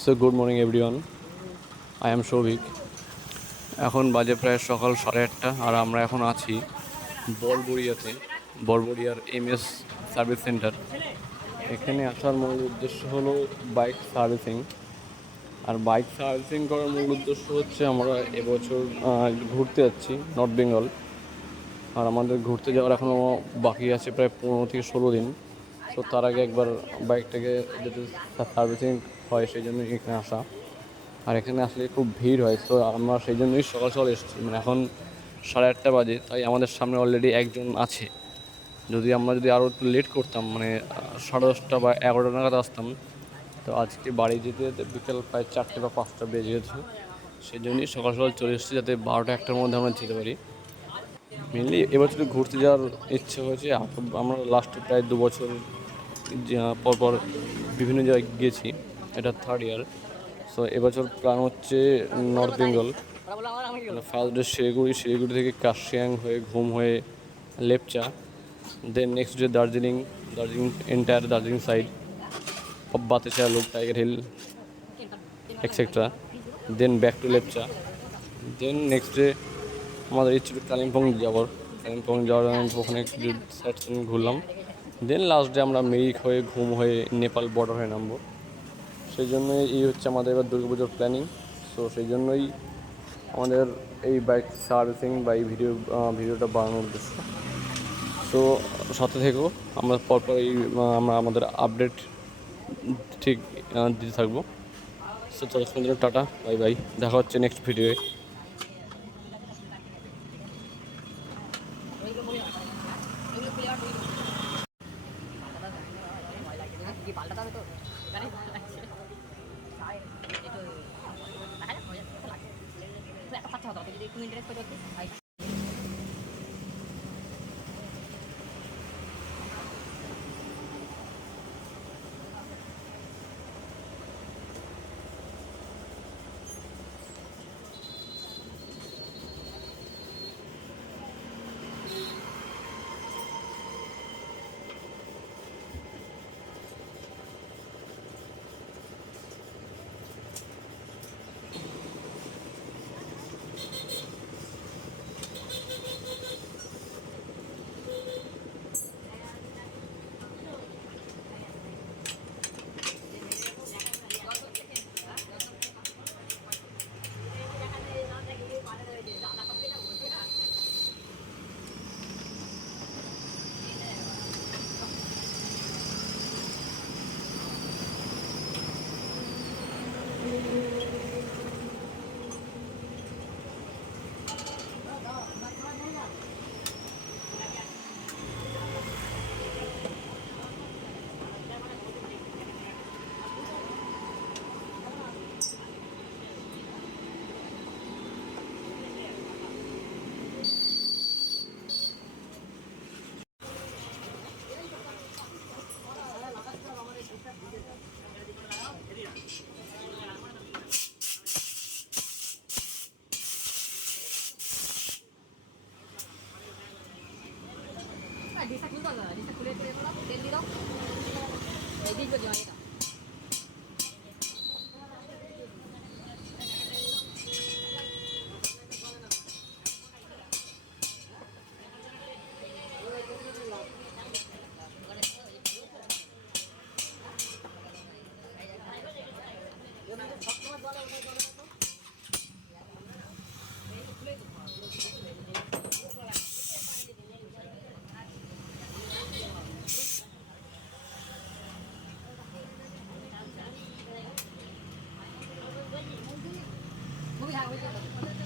So good morning everyone, I am Souvik. এখন বাজে প্রায় সকাল 8:30 আর আমরা এখন আছি বড়বড়িয়াতে, বড়বড়িয়ার এমএস সার্ভিস সেন্টার। এখানে আসার মূল উদ্দেশ্য হলো বাইক সার্ভিসিং। আর বাইক সার্ভিসিং করার মূল উদ্দেশ্য হচ্ছে আমরা এবছর ঘুরতে যাচ্ছি নর্থ বেঙ্গল। আর আমাদের ঘুরতে যাওয়ার এখনও বাকি আছে প্রায় 15 থেকে 16 দিন। তো তার আগে একবার বাইকটাকে যাতে সার্ভিসিং হয় সেই জন্য এখানে আসা। আর এখানে আসলে খুব ভিড় হয়, তো আমরা সেই জন্যই সকাল সকাল এসেছি। মানে এখন 8:30 বাজে, তাই আমাদের সামনে অলরেডি একজন আছে। আমরা যদি আরও একটু লেট করতাম, মানে 10:30 বা 11টা নাগাদ আসতাম, তো আজকে বাড়ি যেতে যেতে বিকেল প্রায় 4টে বা 5টা বেজে যেত। সেই জন্যই সকাল সকাল চলে এসেছি, যাতে 12টা-1টার মধ্যে আমরা যেতে পারি। মেনলি এবছর ঘুরতে যাওয়ার ইচ্ছে হয়েছে। আমরা লাস্টে প্রায় 2 বছর পর পর বিভিন্ন জায়গায় গিয়েছি, এটা 3rd ইয়ার। সো এবছর প্ল্যান হচ্ছে নর্থ বেঙ্গল। মানে ফার্স্ট ডে শিলিগুড়ি থেকে কার্শিয়াং হয়ে ঘুম হয়ে Lepcha, then next day Darjeeling, entire Darjeeling side, Batasia loop, Tiger Hill etcetera, then back to Lepcha. Then next day আমাদের ইচ্ছে কালিম্পং যাওয়ার ওখানে কিছু সাইট সিন ঘুরলাম। দেন লাস্ট ডে আমরা মিরিক হয়ে ঘুম হয়ে নেপাল বর্ডার হয়ে নামবো। সেই জন্যই এই হচ্ছে আমাদের এবার দুর্গাপুজোর প্ল্যানিং। সো সেই জন্যই আমাদের এই বাইক সার্ভিসিং বা এই ভিডিওটা বানানোর উদ্দেশ্য। সো সাথে থেকেও আমরা পরপর আমরা আমাদের আপডেট ঠিক দিতে থাকবো। সো ততক্ষণ জন্য টাটা, বাই বাই, দেখা হচ্ছে নেক্সট ভিডিওয়ে। পাল্টাতে হবে তো এখানে লাগছে এত খরচা হতো যদি একটু ইন্টারেস্ট করে ডিসটা খুলতে হবে, ডিসটা খুলে তেল দিয়ে দাও, এই দিক দিয়ে এটা খুবই হ্যাঁ